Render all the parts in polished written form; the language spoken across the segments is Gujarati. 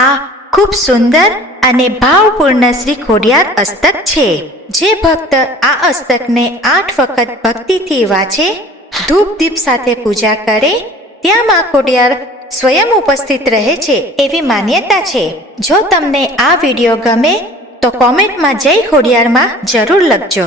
આ ખૂબ સુંદર અને ભાવપૂર્ણ શ્રી ખોડિયાર અષ્ટક છે. જે ભક્ત આ અષ્ટકને 8 વખત ભક્તિથી વાંચે, ધૂપ દીપ સાથે પૂજા કરે, ત્યાં માં ખોડિયાર સ્વયં ઉપસ્થિત રહે છે એવી માન્યતા છે. જો તમને આ વિડીયો ગમે તો કોમેન્ટમાં જય ખોડિયારમાં જરૂર લખજો.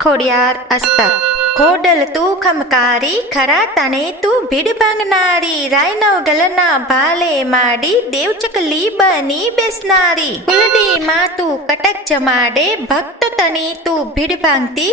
ખોડિયાર અષ્ટક. ખોડલ તું ખમકારી, ખરા તને તું ભીડ ભાંગનારી, રાયનવ ગલના ભાલે માડી, દેવચકલી બની બેસનારી, કુલડી માં તું કટક જમાડે, ભક્ત તની તું ભીડ ભાંગતી,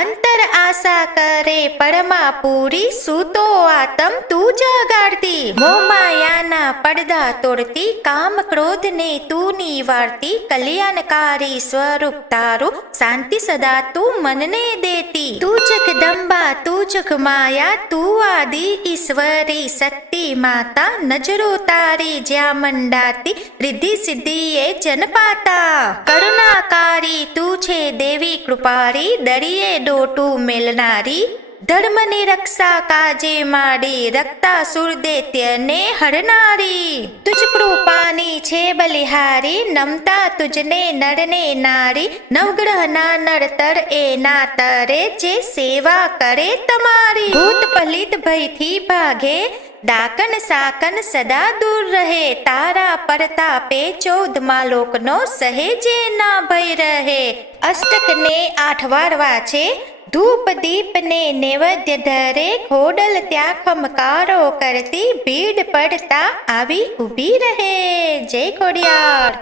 અંતર આશા કરે પરમા પૂરી, સૂતો આતમ તું જગાડતી, મોમાયાના પડદા તોડતી, કામ ક્રોધ ને તું નિવારતી, કલ્યાણકારી સ્વરૂપ તારું, શાંતિ સદા તું મનને દેતી, તું જગદંબા તું જગમાયા, તું આદિ ઈશ્વરી શક્તિ માતા, નજરો તારી જ્યાં મંડાતી, રિદ્ધિ સિદ્ધિ એ જનપાતા, કરુણાકારી તું છે દેવી કૃપારી, દરિયે ડોટું મેલનારી, ધર્મની રક્ષા કાજે માંડી, રક્તાસુર દૈત્યને હરનારી, તુજ કૃપાની છે બલિહારી, નમતા તુજને નરને નારી, નવગ્રહના નરતર એના તરે, જે સેવા કરે તમારી, ભૂત પલિત ભયથી ભાગે, ડાકન સાકન સદા દૂર રહે, તારા પરતાપે 14મા લોકનો સહેજે ના ભય રહે. અષ્ટકને 8 વાર વાંચે, ધૂપ દીપ ને નૈવેદ્ય ધરે, ખોડલ ત્યાં ખમકારો કરતી, ભીડ પડતા આવી ઊભી રહે. જય ખોડિયાર.